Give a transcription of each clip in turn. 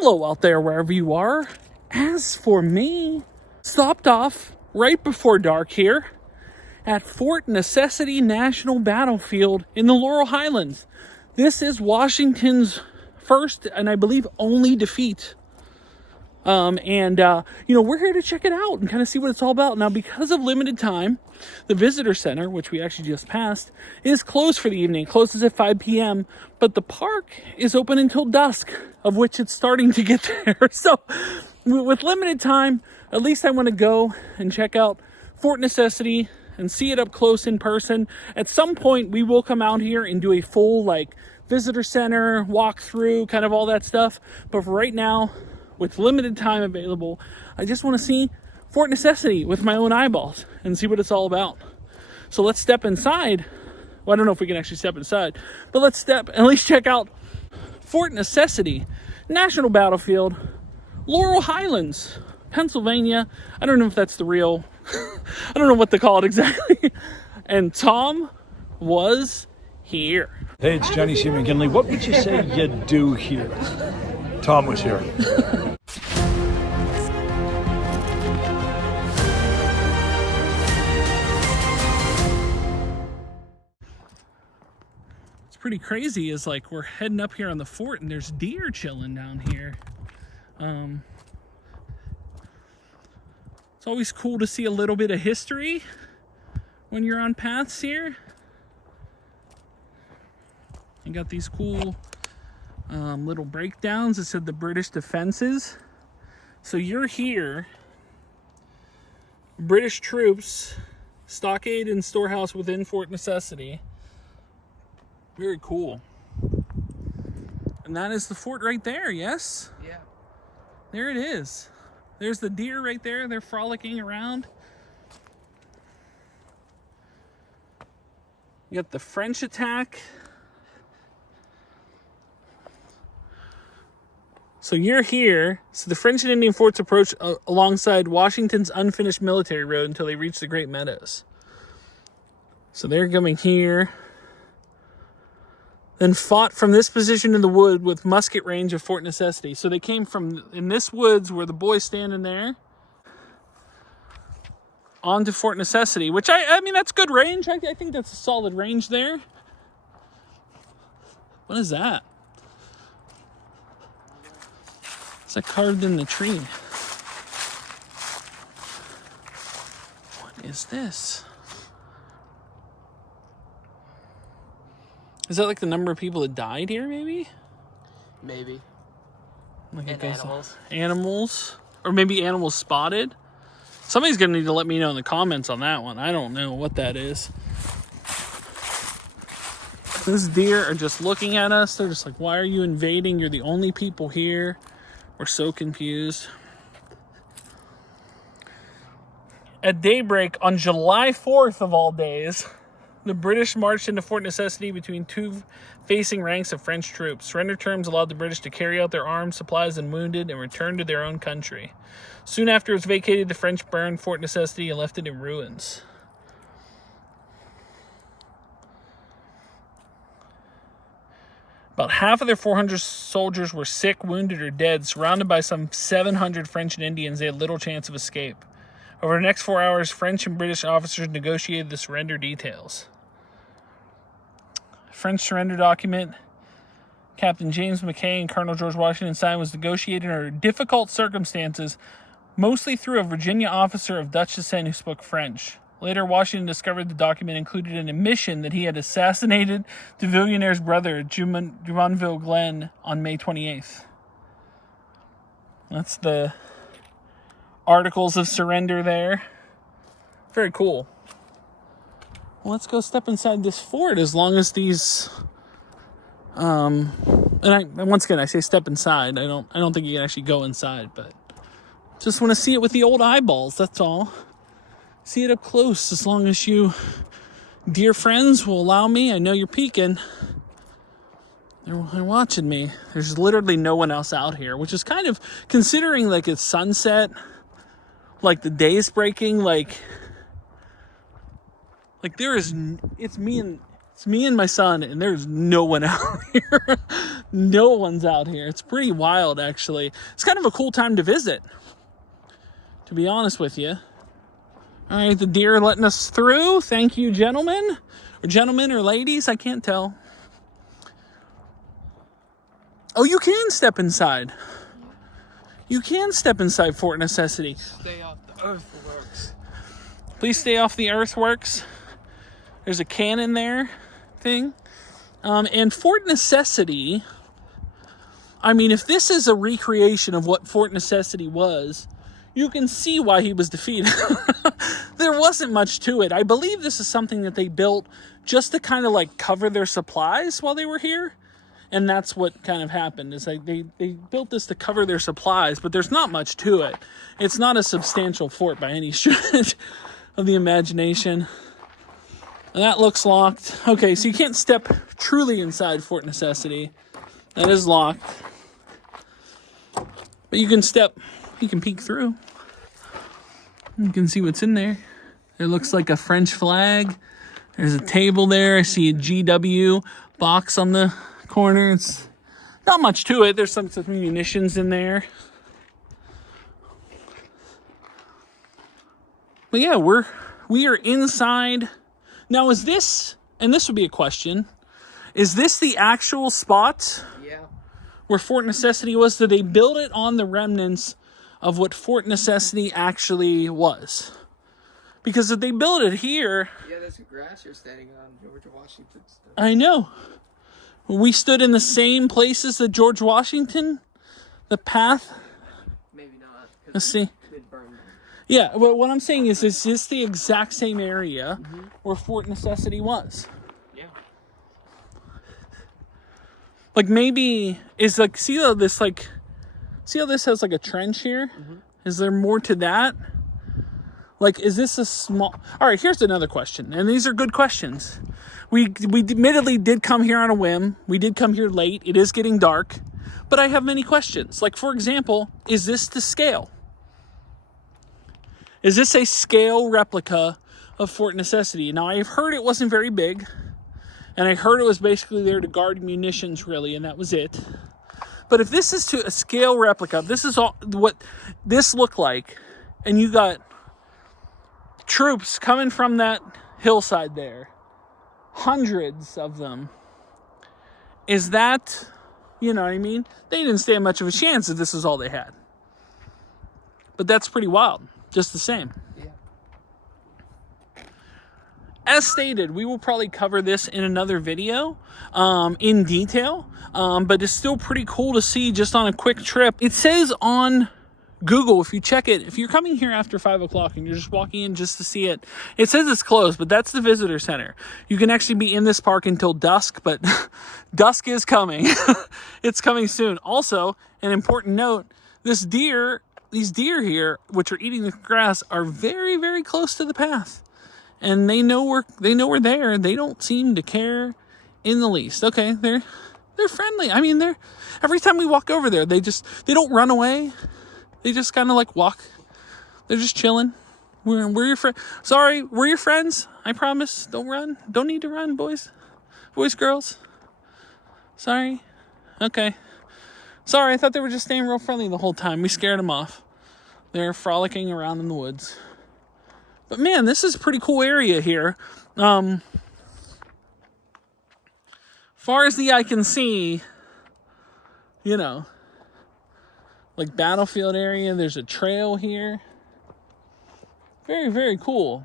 Hello out there, wherever you are. As for me, stopped off right before dark here at Fort Necessity National Battlefield in the Laurel Highlands. This is Washington's first and I believe only defeat. We're here to check it out and kind of see what it's all about. Now, because of limited time, the visitor center, which we actually just passed, is closed for the evening. It closes at 5 p.m., but the park is open until dusk, of which it's starting to get there. So with limited time, at least I want to go and check out Fort Necessity and see it up close in person. At some point, we will come out here and do a full visitor center walkthrough, kind of all that stuff. But for right now, with limited time available, I just want to see Fort Necessity with my own eyeballs and see what it's all about. So let's step inside. Well, I don't know if we can actually step inside, but let's at least check out Fort Necessity National Battlefield, Laurel Highlands, Pennsylvania. I don't know if that's the real, I don't know what to call it exactly. And Tom was here. Hey, it's Johnny C. McKinley. What would you say you do here? Tom was here. It's pretty crazy is we're heading up here on the fort and there's deer chilling down here. It's always cool to see a little bit of history when you're on paths here. You got these cool little breakdowns that said the British defenses. So you're here, British troops, stockade and storehouse within Fort Necessity. Very cool. And that is the fort right there, yes? Yeah. There it is. There's the deer right there. They're frolicking around. You got the French attack. So you're here. So the French and Indian forts approach alongside Washington's unfinished military road until they reach the Great Meadows. So they're coming here. Then fought from this position in the wood with musket range of Fort Necessity. So they came from in this woods where the boy's standing there onto Fort Necessity, which I mean, that's good range. I think that's a solid range there. What is that? Is that carved in the tree? What is this? Is that like the number of people that died here, maybe? Maybe. And animals. Animals. Or maybe animals spotted. Somebody's going to need to let me know in the comments on that one. I don't know what that is. These deer are just looking at us. They're just like, why are you invading? You're the only people here. We're so confused. At daybreak on July 4th of all days, the British marched into Fort Necessity between two facing ranks of French troops. Surrender terms allowed the British to carry out their arms, supplies, and wounded and return to their own country. Soon after it was vacated, the French burned Fort Necessity and left it in ruins. About half of their 400 soldiers were sick, wounded, or dead. Surrounded by some 700 French and Indians, they had little chance of escape. Over the next 4 hours, French and British officers negotiated the surrender details. French surrender document Captain James Mackay and Colonel George Washington signed was negotiated under difficult circumstances, mostly through a Virginia officer of Dutch descent who spoke French. Later, Washington discovered the document included an admission that he had assassinated de Villionaire's brother, Jumonville Glen, on May 28th. That's the Articles of Surrender there. Very cool. Well, let's go step inside this fort as long as these... And once again, I say step inside. I don't think you can actually go inside, but just want to see it with the old eyeballs, that's all. See it up close, as long as you, dear friends, will allow me. I know you're peeking. They're watching me. There's literally no one else out here, which is kind of, considering it's sunset, the day's breaking, there is, it's me and It's me and my son, and there's no one out here. No one's out here. It's pretty wild, actually. It's kind of a cool time to visit, to be honest with you. All right, the deer are letting us through. Thank you, gentlemen. Or ladies, I can't tell. Oh, you can step inside. You can step inside Fort Necessity. Stay off the earthworks. Please stay off the earthworks. There's a cannon there thing. And Fort Necessity, I mean, if this is a recreation of what Fort Necessity was, you can see why he was defeated. There wasn't much to it. I believe this is something that they built just to kind of like cover their supplies while they were here. And that's what kind of happened, is like they built this to cover their supplies, but there's not much to it. It's not a substantial fort by any stretch of the imagination. And that looks locked. Okay, so you can't step truly inside Fort Necessity. That is locked. But you can peek through. You can see what's in there. It looks like a French flag. There's a table there. I see a GW box on the corner. It's not much to it. There's some munitions in there. But yeah, we are inside. Now, is this, and this would be a question, is this the actual spot where Fort Necessity was? Did they build it on the remnants of what Fort Necessity actually was? Because if they built it here... Yeah, there's grass you're standing on, George Washington stuff. I know. We stood in the same places that George Washington, the path. Maybe not. Let's see. It burned. Yeah, but what I'm saying is this the exact same area where Fort Necessity was? Yeah. Like maybe is like see how this has like a trench here? Is there more to that? Like, is this a small... All right, here's another question, and these are good questions. We admittedly did come here on a whim. We did come here late. It is getting dark, but I have many questions. Like, for example, is this to scale? Is this a scale replica of Fort Necessity? Now, I've heard it wasn't very big, and I heard it was basically there to guard munitions, really, and that was it. But if this is to a scale replica, this is all what this looked like, and you got troops coming from that hillside there, hundreds of them. Is that, you know what I mean? They didn't stand much of a chance if this is all they had. But that's pretty wild, just the same. Yeah. As stated, we will probably cover this in another video in detail, but it's still pretty cool to see just on a quick trip. It says on Google, if you check it, if you're coming here after 5 o'clock and you're just walking in just to see it, it says it's closed, but that's the visitor center. You can actually be in this park until dusk, but dusk is coming. It's coming soon. Also, an important note, these deer here, which are eating the grass, are very, very close to the path. And they know we're there. They don't seem to care in the least. Okay, they're friendly. I mean, every time we walk over there, they don't run away. They just kind of like walk. They're just chilling. We're your friend. Sorry, we're your friends. I promise. Don't run. Don't need to run, boys. Boys, girls. Sorry. Okay. Sorry, I thought they were just staying real friendly the whole time. We scared them off. They're frolicking around in the woods. But man, this is a pretty cool area here. Far as the eye can see, you know, like battlefield area. There's a trail here. Very, very cool.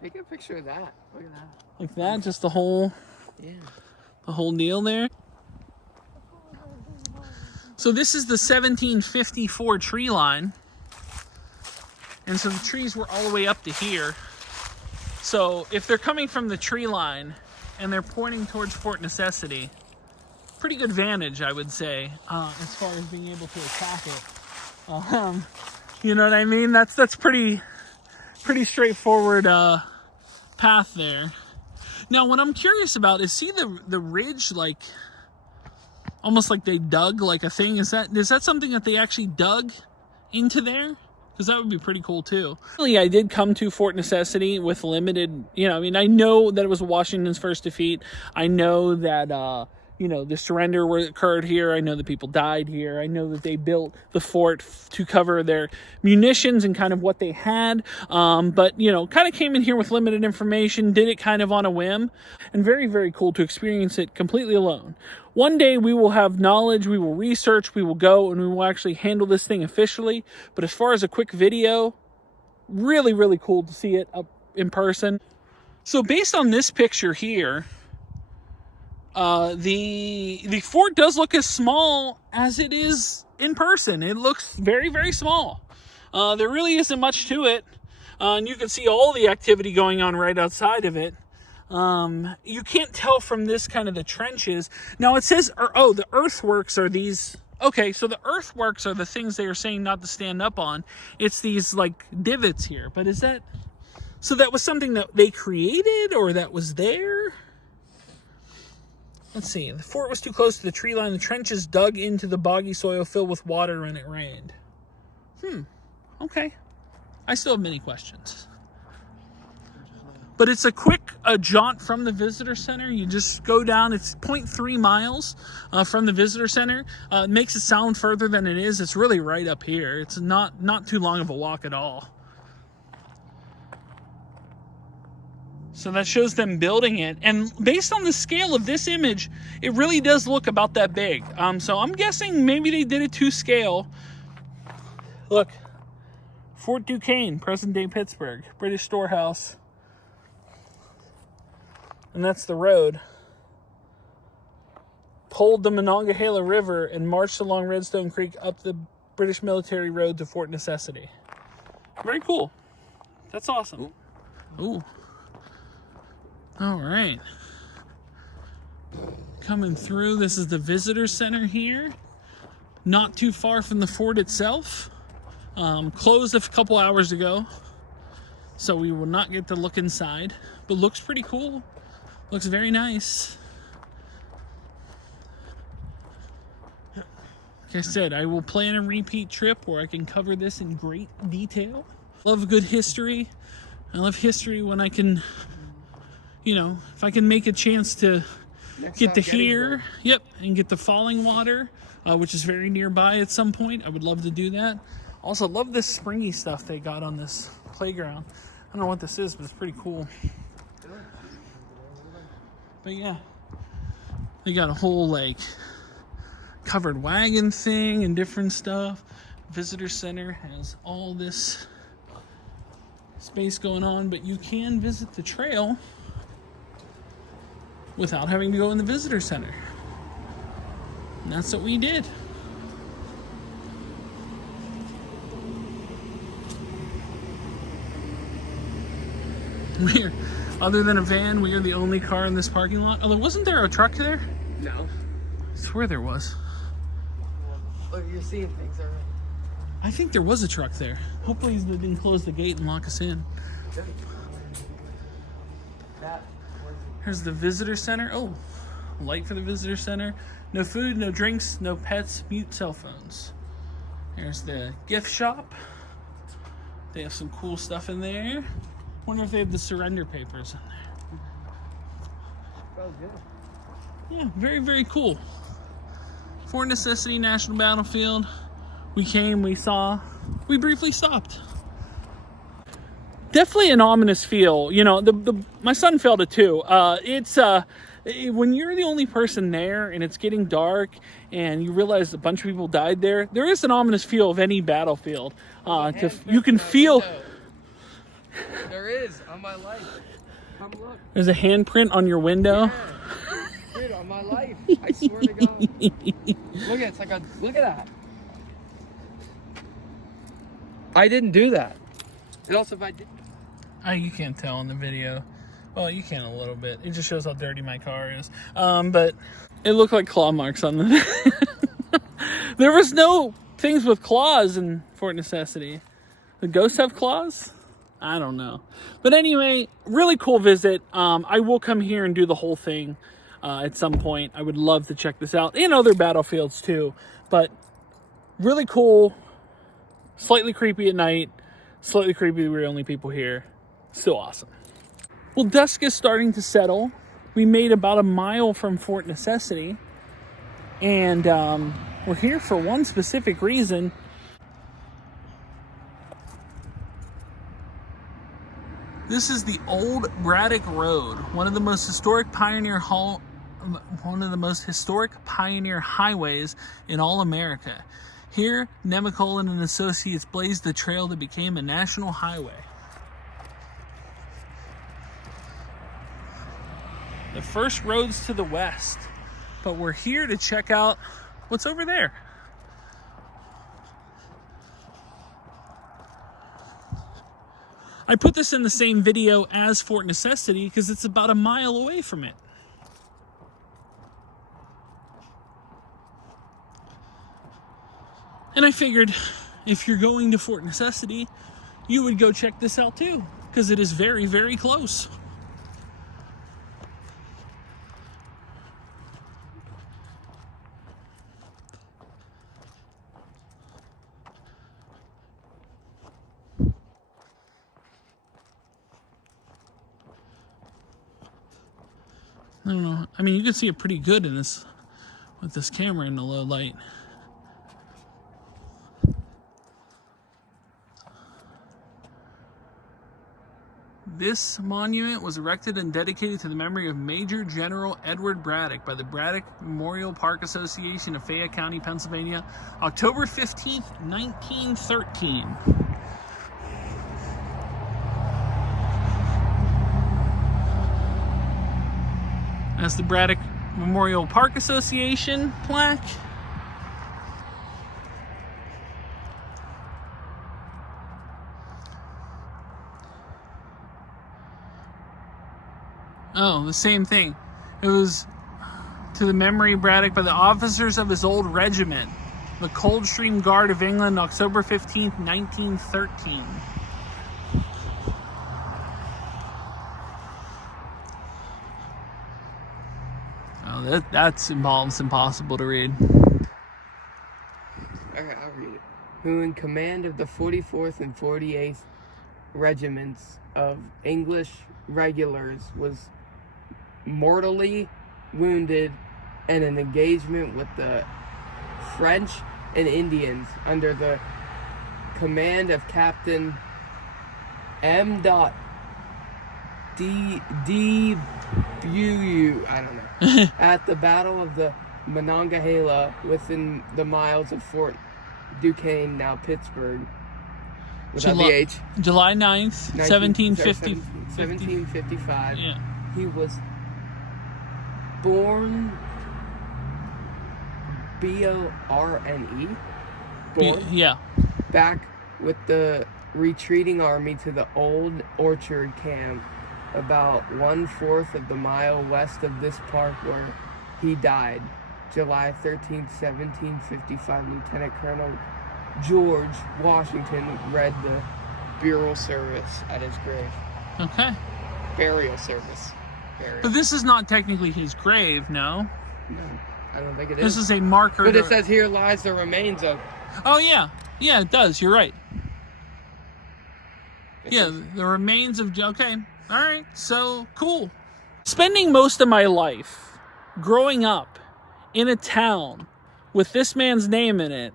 Take a picture of that. Look at that. Like that, just the whole deal there. So this is the 1754 tree line. And so the trees were all the way up to here. So if they're coming from the tree line and they're pointing towards Fort Necessity, pretty good vantage, I would say, as far as being able to attack it. You know what I mean? That's pretty straightforward path there. Now, what I'm curious about is, see the ridge, like almost like they dug like a thing. Is that something that they actually dug into there? because that would be pretty cool too. Really, I did come to Fort Necessity with limited, I mean, I know that it was Washington's first defeat. I know that, the surrender occurred here. I know that people died here. I know that they built the fort to cover their munitions and kind of what they had. But, kind of came in here with limited information, did it kind of on a whim, and very, very cool to experience it completely alone. One day we will have knowledge, we will research, we will go, and we will actually handle this thing officially. But as far as a quick video, really, really cool to see it up in person. So based on this picture here, the fort does look as small as it is in person. It looks very, very small. There really isn't much to it. And you can see all the activity going on right outside of it. You can't tell from this kind of the trenches. Now it says, the earthworks are these. Okay, so the earthworks are the things they are saying not to stand up on. It's these like divots here. But is that, so that was something that they created or that was there? Let's see. The fort was too close to the tree line. The trenches dug into the boggy soil filled with water when it rained. Okay. I still have many questions. But it's a quick jaunt from the visitor center. You just go down. It's 0.3 miles from the visitor center. It makes it sound further than it is. It's really right up here. It's not too long of a walk at all. So that shows them building it. And based on the scale of this image, it really does look about that big. So I'm guessing maybe they did it to scale. Look, Fort Duquesne, present-day Pittsburgh, British storehouse. And that's the road. Pulled the Monongahela River and marched along Redstone Creek up the British military road to Fort Necessity. Very cool. That's awesome. Ooh. All right. Coming through, this is the visitor center here. Not too far from the fort itself. Closed a couple hours ago, so we will not get to look inside, but looks pretty cool. Looks very nice. Like I said, I will plan a repeat trip where I can cover this in great detail. Love good history. I love history when I can, if I can make a chance to get to here, and get the falling water, which is very nearby at some point. I would love to do that. Also, love this springy stuff they got on this playground. I don't know what this is, but it's pretty cool. But yeah, they got a whole covered wagon thing and different stuff. Visitor center has all this space going on, but you can visit the trail without having to go in the visitor center. And that's what we did. Other than a van, we are the only car in this parking lot. Although, wasn't there a truck there? No. I swear there was. Look, you're seeing things already. I think there was a truck there. Hopefully they didn't close the gate and lock us in. Here's the visitor center. Oh, light for the visitor center. No food, no drinks, no pets, mute cell phones. Here's the gift shop. They have some cool stuff in there. Wonder if they have the surrender papers in there. Oh, good. Yeah, very, very cool. Fort Necessity National Battlefield. We came, we saw, we briefly stopped. Definitely an ominous feel. My son felt it too. It's when you're the only person there and it's getting dark and you realize a bunch of people died there, there is an ominous feel of any battlefield. You can feel. There is, on my life. Come look. There's a handprint on your window. Yeah. Dude, on my life. I swear to God. Look at look at that. I didn't do that. And also if I did. You can't tell in the video. Well, you can a little bit. It just shows how dirty my car is. But it looked like claw marks on the... There was no things with claws in Fort Necessity. The ghosts have claws? I don't know. But anyway, really cool visit. I will come here and do the whole thing at some point. I would love to check this out. And other battlefields too. But really cool Slightly creepy at night. Slightly creepy that we're the only people here. Still awesome. Well, dusk is starting to settle. We made about a mile from Fort Necessity. And we're here for one specific reason. This is the old Braddock Road, one of the most historic pioneer highways in all America. Here, Nemacolin and Associates blazed the trail that became a national highway. The first road's to the west, but we're here to check out what's over there. I put this in the same video as Fort Necessity because it's about a mile away from it. And I figured if you're going to Fort Necessity, you would go check this out too, because it is very, very close. I don't know. I mean, you can see it pretty good in this, with this camera in the low light. This monument was erected and dedicated to the memory of Major General Edward Braddock by the Braddock Memorial Park Association of Fayette County, Pennsylvania, October 15th, 1913. That's the Braddock Memorial Park Association plaque. Oh, the same thing. It was to the memory of Braddock by the officers of his old regiment, the Coldstream Guard of England, October 15th, 1913. Oh, that's impossible to read. Okay, I'll read it. Who in command of the 44th and 48th regiments of English regulars was mortally wounded in an engagement with the French and Indians under the command of Captain M. D. Buyu, I don't know, at the Battle of the Monongahela within the miles of Fort Duquesne, now Pittsburgh. Without the H. July 9th, 1755. Yeah. He was born B-O-R-N-E. Born. Yeah. Back with the retreating army to the old orchard camp about 1/4 of the mile west of this park where he died. July 13th, 1755, Lieutenant Colonel George Washington read the burial service at his grave. Okay. Burial service. But this is not technically his grave, no? No, I don't think it This is. is a marker. But it says here lies the remains of... Oh, yeah. Yeah, it does. You're right. Yeah, the remains of... Okay. All right. So, cool. Spending most of my life growing up in a town with this man's name in it,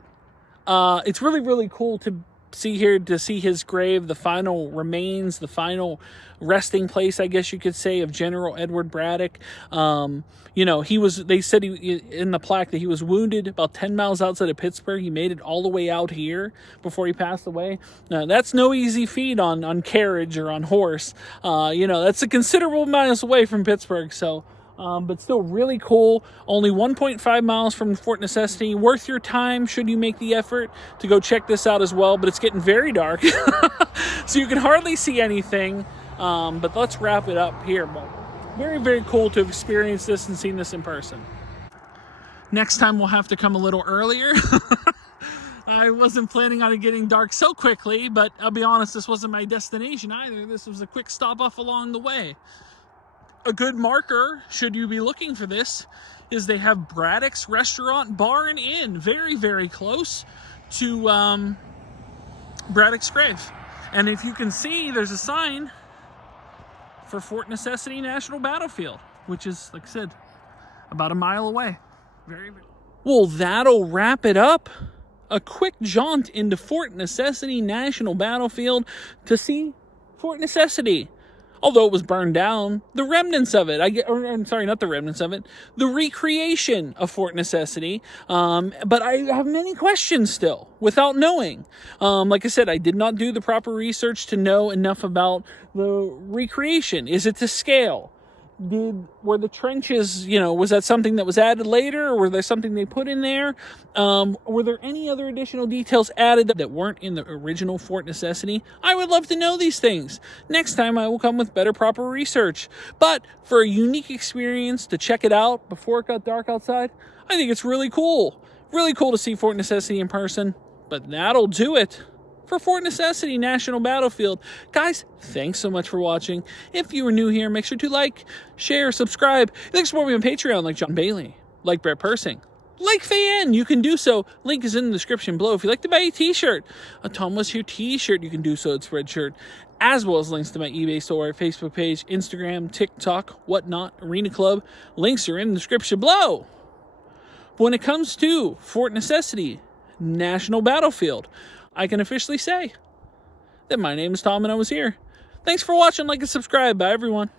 it's really, really cool to see here, to see his grave, the final remains, the final resting place, I guess you could say, of General Edward Braddock. You know, they said in the plaque that he was wounded about 10 miles outside of Pittsburgh. He made it all the way out here before he passed away. Now, that's no easy feat on carriage or on horse. You know, that's a considerable miles away from Pittsburgh. So, but still really cool. Only 1.5 miles from Fort Necessity. Worth your time should you make the effort to go check this out as well. But it's getting very dark, so you can hardly see anything. But let's wrap it up here. But very, very cool to have experienced this and seen this in person. Next time we'll have to come a little earlier. I wasn't planning on it getting dark so quickly, but I'll be honest, this wasn't my destination either. This was a quick stop off along the way. A good marker, should you be looking for this, is they have Braddock's Restaurant, Bar, and Inn. Very, very close to Braddock's grave. And if you can see, there's a sign for Fort Necessity National Battlefield, which is, like I said, about a mile away. Very. Well, that'll wrap it up. A quick jaunt into Fort Necessity National Battlefield to see Fort Necessity. Although it was burned down, the remnants of it, I'm sorry, not the remnants of it, the recreation of Fort Necessity. But I have many questions still without knowing. Like I said, I did not do the proper research to know enough about the recreation. Is it to scale? Were the trenches, was that something that was added later, or were there something they put in there? Were there any other additional details added that weren't in the original Fort Necessity? I would love to know these things. Next time I will come with better proper research. But for a unique experience to check it out before it got dark outside, I think it's really cool. Really cool to see Fort Necessity in person. But that'll do it for Fort Necessity National Battlefield. Guys, thanks so much for watching. If you are new here, make sure to like, share, subscribe. You can support me on Patreon like John Bailey, like Brett Persing, like Fan. You can do so. Link is in the description below. If you'd like to buy a t-shirt, a TomWasHere t-shirt, you can do so at Spreadshirt, as well as links to my eBay store, Facebook page, Instagram, TikTok, whatnot, Arena Club. Links are in the description below. But when it comes to Fort Necessity National Battlefield, I can officially say that my name is Tom and I was here. Thanks for watching, like and subscribe. Bye, everyone.